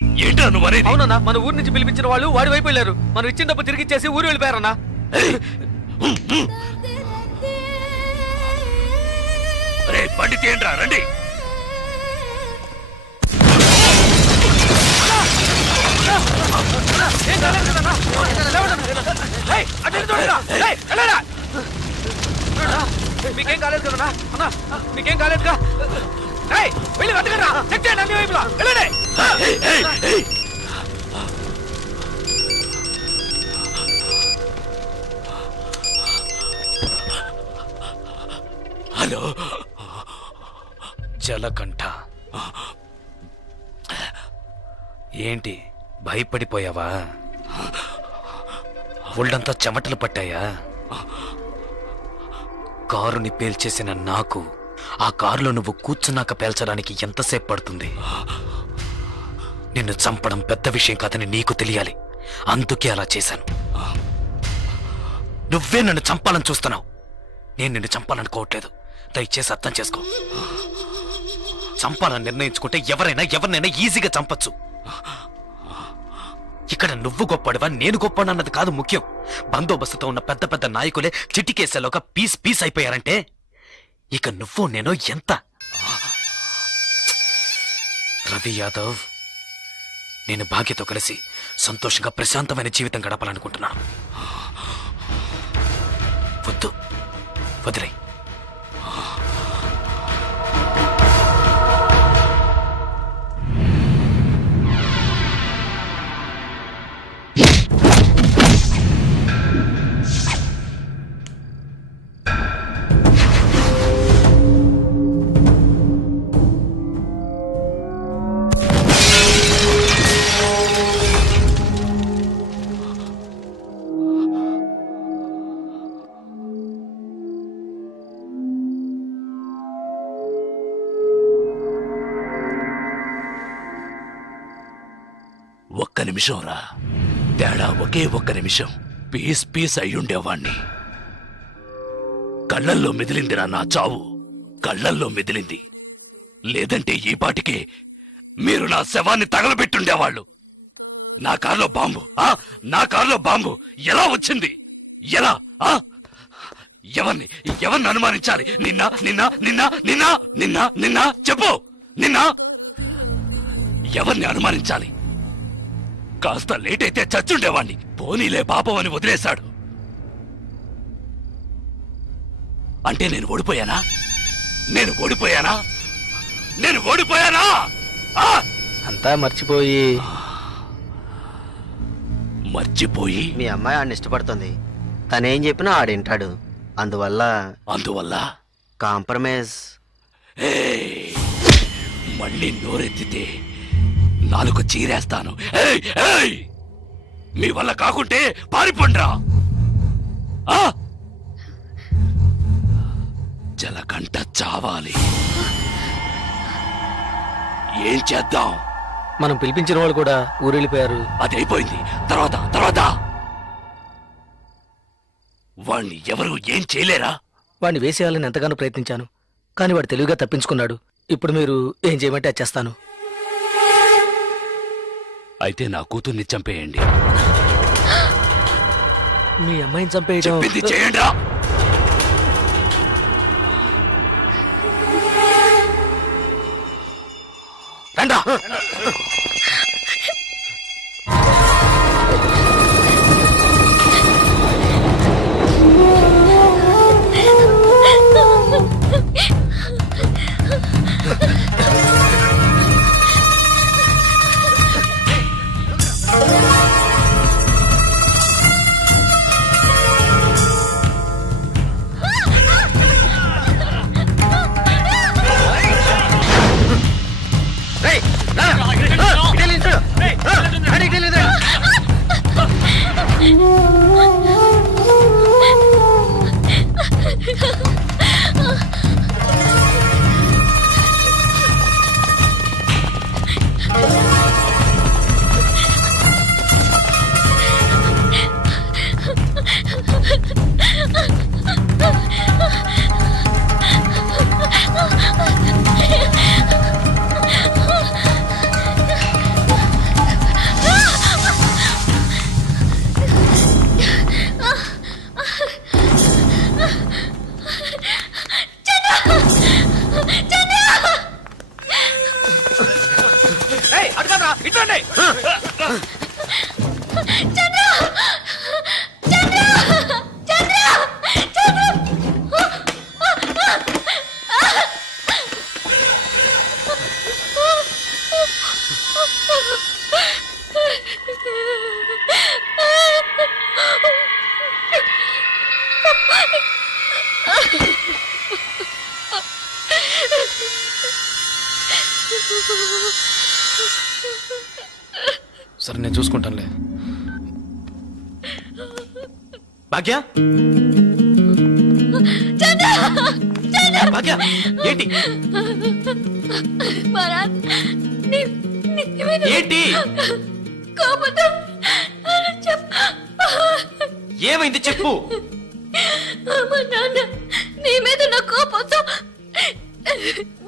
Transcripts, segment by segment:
ఏంటో నువ్వు అనేది? అవునన్నా, మన ఊరు నుంచి పిలిపించిన వాళ్ళు వాడి వైపు వెళ్ళారు. మనం ఇచ్చిన డబ్బు తిరిగి ఇచ్చేసి ఊరు వెళ్ళిపోయారన్నా. బండి తీయండిరా, రండి. మీకేం కాలేదు కదన్నా? అన్నా మీకేం కాలేదుగా? వెళ్ళి వెతకరా, చెక్ చేయండి అన్ని వైపులా. వెళ్ళండి. హలో జలకంఠ, ఏంటి భయపడిపోయావా? ఒళ్ళంతా చెమటలు పట్టాయా? కారుని పేల్చేసిన నాకు ఆ కారులో నువ్వు కూర్చున్నాక పేల్చడానికి ఎంతసేపు పడుతుంది? నిన్ను చంపడం పెద్ద విషయం కాదని నీకు తెలియాలి, అందుకే అలా చేశాను. నువ్వే నన్ను చంపాలని చూస్తున్నావు, నేను నిన్ను చంపాలనుకోవట్లేదు. దయచేసి అర్థం చేసుకో. చంపాలని నిర్ణయించుకుంటే ఎవరినైనా ఈజీగా చంపచ్చు. ఇక్కడ నువ్వు గొప్పడివా నేను గొప్పనన్నది కాదు ముఖ్యం. బందోబస్తుతో ఉన్న పెద్ద పెద్ద నాయకులే చిటికేసేలోగా పీస్ అయిపోయారంటే ఇక నువ్వు నేను ఎంత? రవి యాదవ్, నేను భాగ్యతో కలిసి సంతోషంగా ప్రశాంతమైన జీవితం గడపాలనుకుంటున్నాను. వద్దు, వదిలే. ఒక్క నిమిషం రా, తేడా ఒకే ఒక్క నిమిషం. పీస్ అయ్యుండేవాణ్ణి. కళ్ళల్లో మెదిలిందిరా నా చావు, కళ్ళల్లో మెదిలింది. లేదంటే ఈ పాటికే మీరు నా శవాన్ని తగలబెట్టుండేవాళ్ళు. నా కారులో బాంబు ఎలా వచ్చింది? ఎలా? ఎవరిని అనుమానించాలి? నిన్న చెప్పు. ఎవరిని అనుమానించాలి? కాస్త లేట్ అయితే చచ్చుండేవాణ్ణి. పోనీలే పాపం అని వదిలేశాడు. అంటే నేను ఓడిపోయానా? అంతా మర్చిపోయి మీ అమ్మాయి ఆడిని ఇష్టపడుతుంది. తనేం చెప్పినా ఆడింటాడు. అందువల్ల కాంప్రమైజ్. మళ్ళీ నోరెత్తితే నాలుగు చీరేస్తాను. మీ వల్ల కాకుంటే పారిపోండ్రా. జలకంఠ చావాలి. ఏం చేద్దాం? మనం పిలిపించిన వాళ్ళు కూడా ఊరెళ్ళిపోయారు. అది అయిపోయింది. తర్వాత వాణ్ణి ఎవరు ఏం చేయలేరా? వాడిని వేసేయాలని ఎంతగానో ప్రయత్నించాను, కానీ వాడు తెలివిగా తప్పించుకున్నాడు. ఇప్పుడు మీరు ఏం చేయమంటే అది చేస్తాను. అయితే నా కూతుర్ని చంపేయండి. మీ అమ్మాయిని చంపేయడం చేయండి. రండా. రా ఇట్లాండి సరే నేను చూసుకుంటానులే. భాగ్య భాగ్య ఏంటి ఏంటి ఏమైంది చెప్పు. నీ మీద నా కోపంతో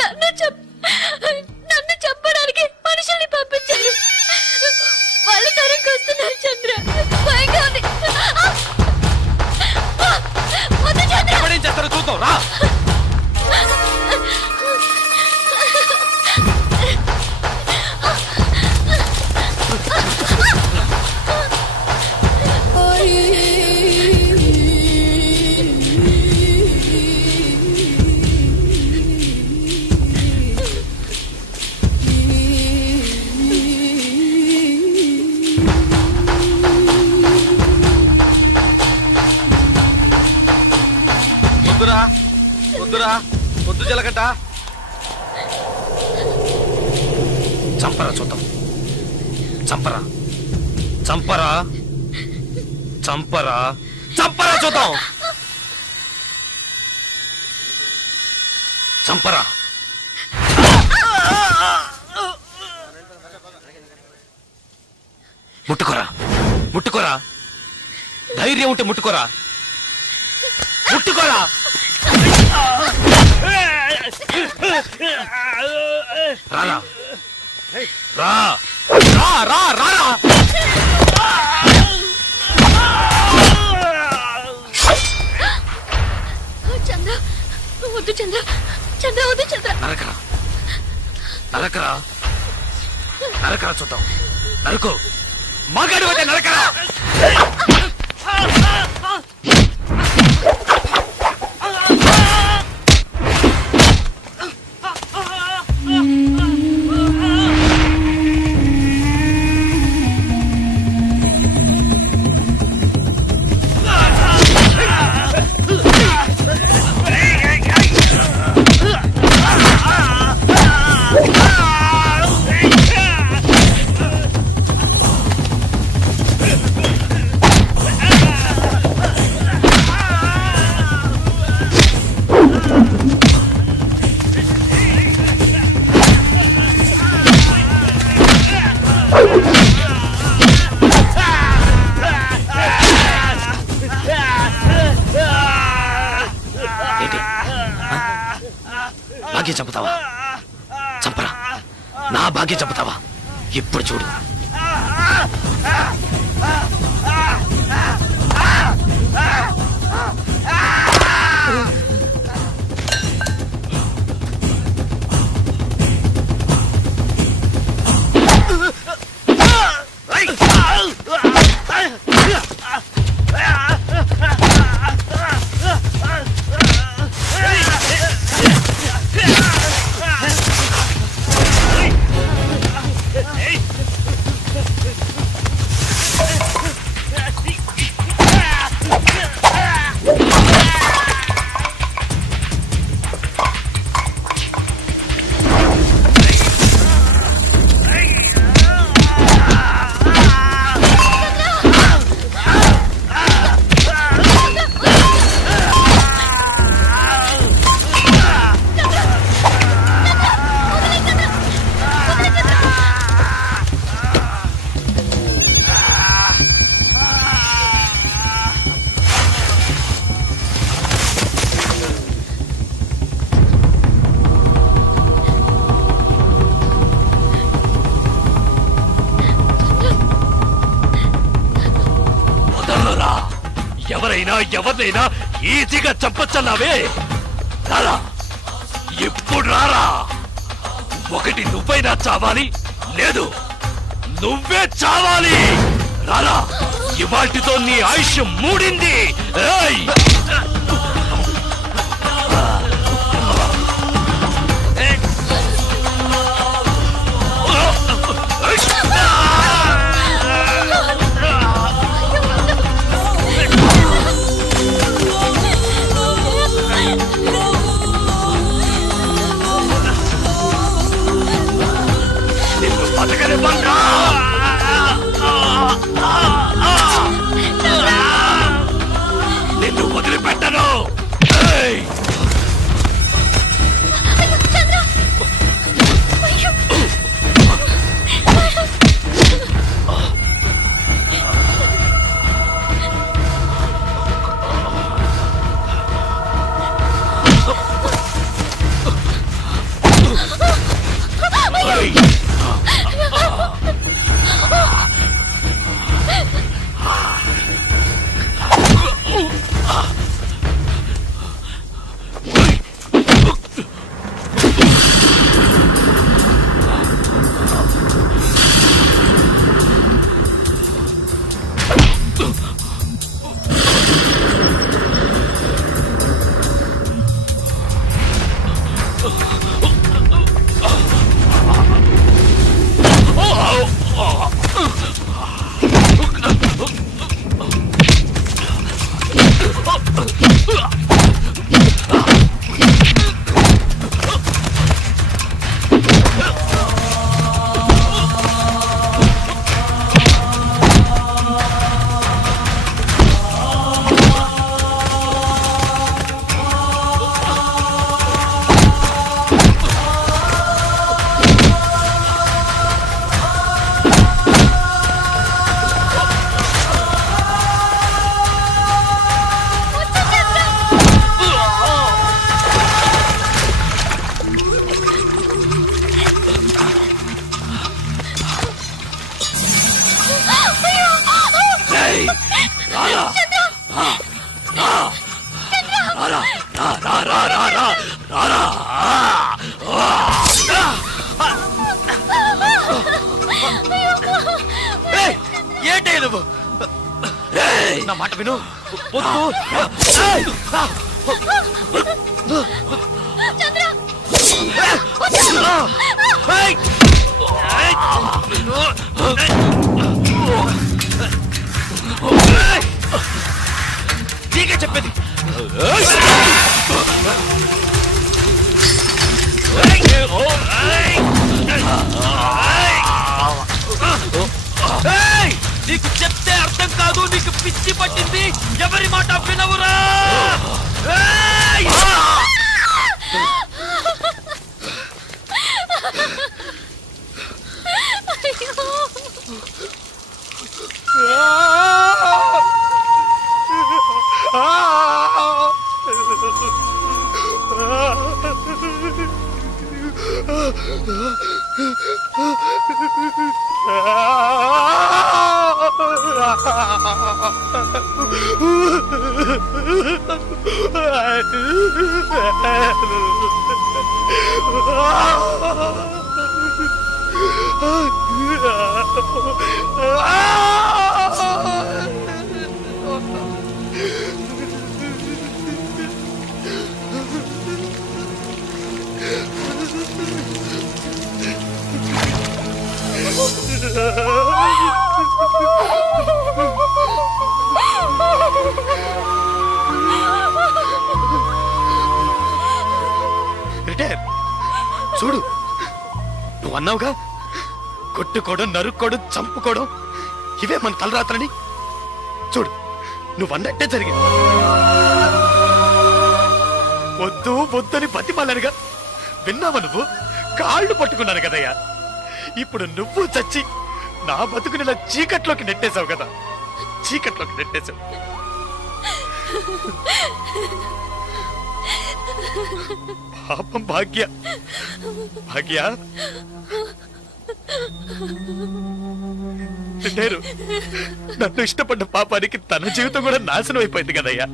నన్ను చెప్పడానికి మనుషుల్ని పంపించారు. వాళ్ళు తరంకి వస్తున్నారు చంద్ర. భయంగా ఉంది. ఎవడేం చేస్తారో చూద్దాం రా. వద్దు జలగంట. చంపరా చూద్దాం. చంపరా చంపరా చంపరా చంపరా చూద్దాం. చంపరా. ముట్టుకోరా ముట్టుకోరా. ధైర్యం ఉంటే ముట్టుకోరా. ముట్టుకోరా. రారా రా రా రా రా. చంద్ర వద్దు చంద్ర. చంద్ర వద్దు చంద్ర. నరకరా నరకరా నరకరా చూద్దాం. నరకు. మగాడు అయితే నరకరా. భాగ్య చంపుతావా? చంపరా. నా భాగ్య చంపుతావా? ఇప్పుడు చూడు. ఎవరినైనా ఈజీగా చంపచ్చన్నావే. రారా ఇప్పుడు రారా. ఒకటి నువ్వైనా చావాలి, లేదు నువ్వే చావాలి. రారా, ఇవాటితో నీ ఆయుష్ మూడింది. నిన్ను బతకని బండ్రా. నిన్ను వదిలిపెట్టను. ఏంటే నువ్వు? నా మాట విను. నీకే చెప్పేది. నీకు చెప్తే అర్థం కాదు. నీకు పిచ్చి పట్టింది. ఎవరి మాట వినవురా? చూడు, నువ్వు అన్నావుగా కొట్టుకోవడం, నరుక్కోవడం, చంపుకోవడం ఇవే మన తలరాత్రని. చూడు, నువ్వు అన్నట్టే జరిగింది. వద్దు వద్దని బతిమాలనుగా విన్నావా నువ్వు? కాళ్ళు పట్టుకున్నాను కదయ్యా. ఇప్పుడు నువ్వు చచ్చి నా బతుకునిలా చీకట్లోకి నెట్టేశావు కదా. చీకట్లోకి నెట్టేశావు. పాపం భాగ్య. భాగ్య నేను నన్ను ఇష్టపడ్డ పాపానికి తన జీవితం కూడా నాశనం అయిపోయింది కదయ్యా.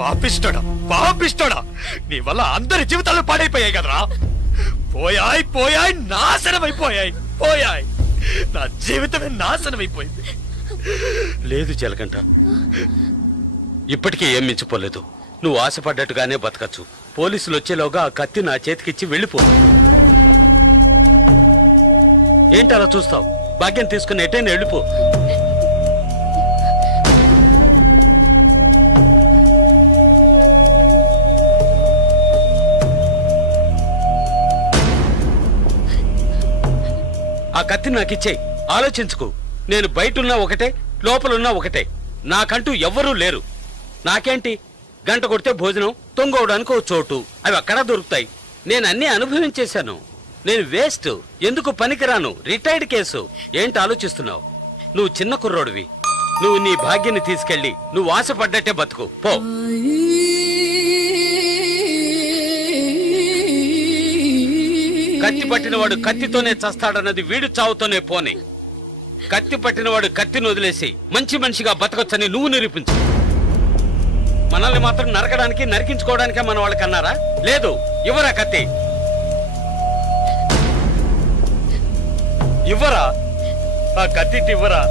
పాపిష్టోడా, పాపిష్టోడా, నీ వల్ల అందరి జీవితాలు పాడైపోయాయి కదరా. పోయాయి పోయాయి, నాశనం అయిపోయాయి. పోయాయి నా జీవితమే నాశనమైపోయింది. లేదు చిలకంట, ఇప్పటికీ ఏం మించిపోలేదు. నువ్వు ఆశపడ్డట్టుగానే బతకచ్చు. పోలీసులు వచ్చేలోగా ఆ కత్తి నా చేతికిచ్చి వెళ్ళిపో. ఏంటి అలా చూస్తావు? భాగ్యం తీసుకుని ఎటైనా వెళ్ళిపో. ఆ కత్తి నాకిచ్చేయి. ఆలోచించుకో. నేను బయటున్నా ఒకటే, లోపలున్నా ఒకటే. నాకంటూ ఎవ్వరూ లేరు. నాకేంటి, గంట కొడితే భోజనం, తొంగవడానికి ఓ చోటు, అవి అక్కడా దొరుకుతాయి. నేను అన్నీ అనుభవించేశాను. నేను వేస్ట్, ఎందుకు పనికిరాను, రిటైర్డ్ కేసు. ఏంటి ఆలోచిస్తున్నావు? నువ్వు చిన్న కుర్రోడివి. నువ్వు నీ భాగ్యాన్ని తీసుకెళ్ళి నువ్వు ఆశపడ్డట్టే బతుకు పో. కత్తి పట్టినవాడు కత్తితోనే చస్తాడన్నది వీడు చావుతోనే పోని. కత్తి పట్టినవాడు కత్తిని వదిలేసి మంచి మనిషిగా బతకొచ్చని నువ్వు నిరూపించు. మనల్ని మాత్రం నరకడానికి, నరికించుకోవడానికే మన వాళ్ళకి అన్నారా? లేదు. ఇవ్వరా కత్తి, ఇవ్వరా ఆ కత్తి, ఇవ్వరా.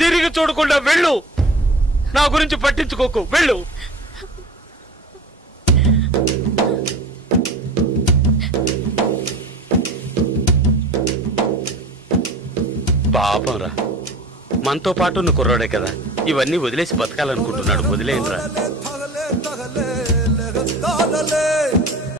తిరిగి చూడకుండా వెళ్ళు. నా గురించి పట్టించుకోకు, వెళ్ళు. పాపంరా, మనతో పాటు నువ్వు కుర్రాడే కదా, ఇవన్నీ వదిలేసి బతకాలనుకుంటున్నాడు. వదిలేయండిరా.